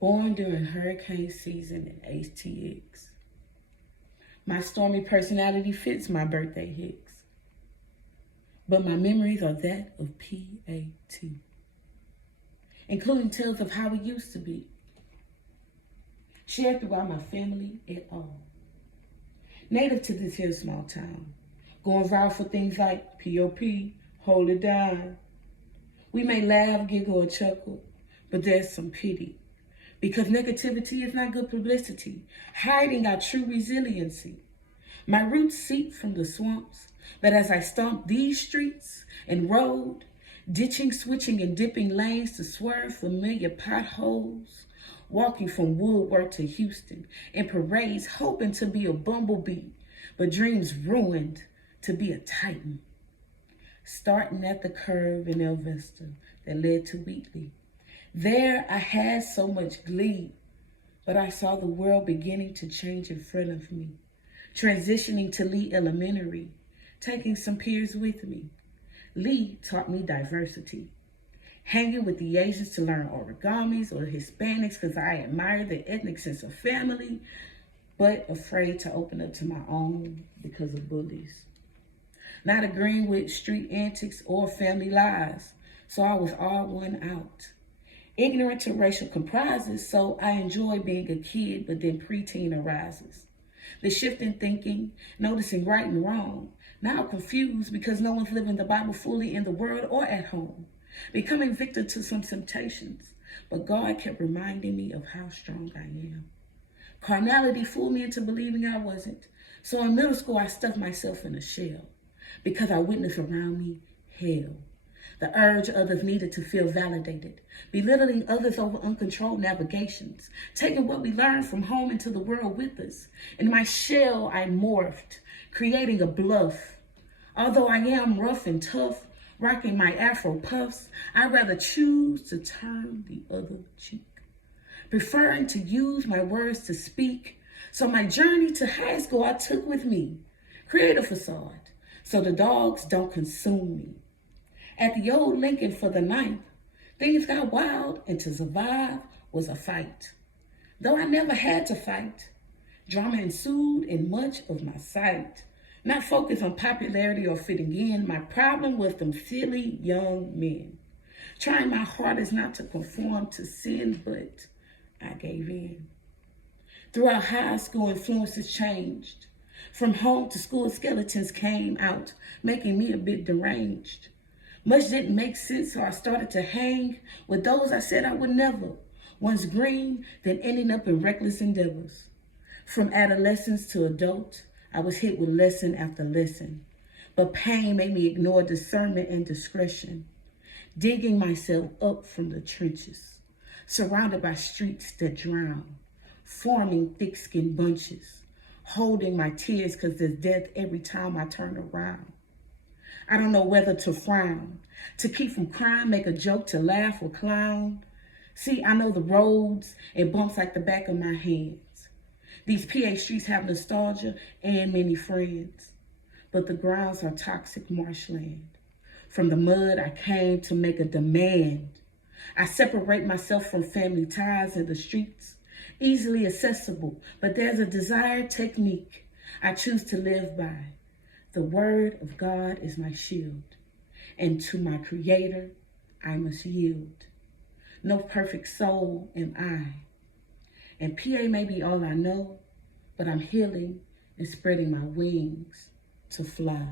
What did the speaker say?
Born during hurricane season in ATX. My stormy personality fits my birthday hicks, but my memories are that of PAT, including tales of how it used to be, shared throughout my family et al. Native to this here small town, going viral for things like POP, hold it down. We may laugh, giggle, or chuckle, but there's some pity, because negativity is not good publicity, hiding our true resiliency. My roots seep from the swamps, but as I stomp these streets and road, ditching, switching, and dipping lanes to swerve familiar potholes, walking from Woodward to Houston in parades, hoping to be a bumblebee, but dreams ruined to be a titan. Starting at the curve in El Vista that led to Wheatley. There I had so much glee, but I saw the world beginning to change in front of me. Transitioning to Lee Elementary, taking some peers with me. Lee taught me diversity. Hanging with the Asians to learn origamis or Hispanics because I admire their ethnic sense of family, but afraid to open up to my own because of bullies. Not agreeing with street antics or family lies, so I was all one out. Ignorant to racial comprises, so I enjoy being a kid, but then preteen arises. The shift in thinking, noticing right and wrong, now confused because no one's living the Bible fully in the world or at home. Becoming victim to some temptations, but God kept reminding me of how strong I am. Carnality fooled me into believing I wasn't, so in middle school I stuffed myself in a shell because I witnessed around me hell. The urge others needed to feel validated, belittling others over uncontrolled navigations, taking what we learned from home into the world with us. In my shell, I morphed, creating a bluff. Although I am rough and tough, rocking my afro puffs, I'd rather choose to turn the other cheek, preferring to use my words to speak. So my journey to high school I took with me, create a facade so the dogs don't consume me. At the old Lincoln for the 9th, things got wild, and to survive was a fight. Though I never had to fight, drama ensued in much of my sight. Not focused on popularity or fitting in, my problem was them silly young men. Trying my hardest not to conform to sin, but I gave in. Throughout high school, influences changed. From home to school, skeletons came out, making me a bit deranged. Much didn't make sense, so I started to hang with those I said I would never. Once green, then ending up in reckless endeavors. From adolescence to adult, I was hit with lesson after lesson. But pain made me ignore discernment and discretion. Digging myself up from the trenches. Surrounded by streets that drown. Forming thick-skinned bunches. Holding my tears because there's death every time I turn around. I don't know whether to frown, to keep from crying, make a joke, to laugh or clown. See, I know the roads and bumps like the back of my hands. These PA streets have nostalgia and many friends, but the grounds are toxic marshland. From the mud, I came to make a demand. I separate myself from family ties in the streets, easily accessible, but there's a desired technique I choose to live by. The word of God is my shield, and to my Creator I must yield. No perfect soul am I, and PA may be all I know, but I'm healing and spreading my wings to fly.